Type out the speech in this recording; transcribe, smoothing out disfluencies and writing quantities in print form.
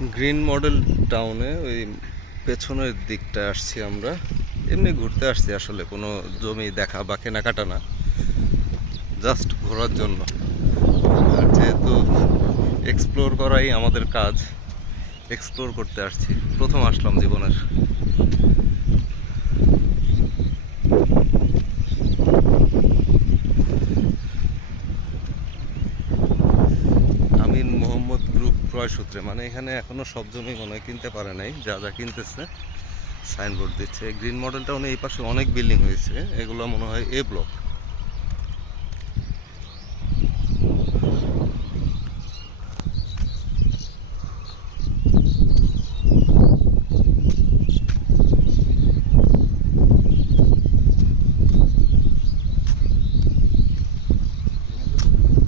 Green model টাউনে ওই পেছনের দিকটা আসছি আমরা। এমনি ঘুরতে আসছি, আসলে কোনো জমি দেখা বা কেনাকাটা না, জাস্ট ঘোরার জন্য। আর যেহেতু এক্সপ্লোর করাই আমাদের কাজ, এক্সপ্লোর করতে আসছি, প্রথম আসলাম জীবনের। আমিন মোহাম্মদ গ্রুপ ক্রয় সূত্রে, মানে এখানে এখনো সব জমি মনে হয় কিনতে পারে নাই, যা যা কিনতেছে সাইনবোর্ড দিচ্ছে। গ্রিন মডেল টাউনে এই পাশে অনেক বিল্ডিং হয়েছে, এগুলো মনে হয় এ ব্লক।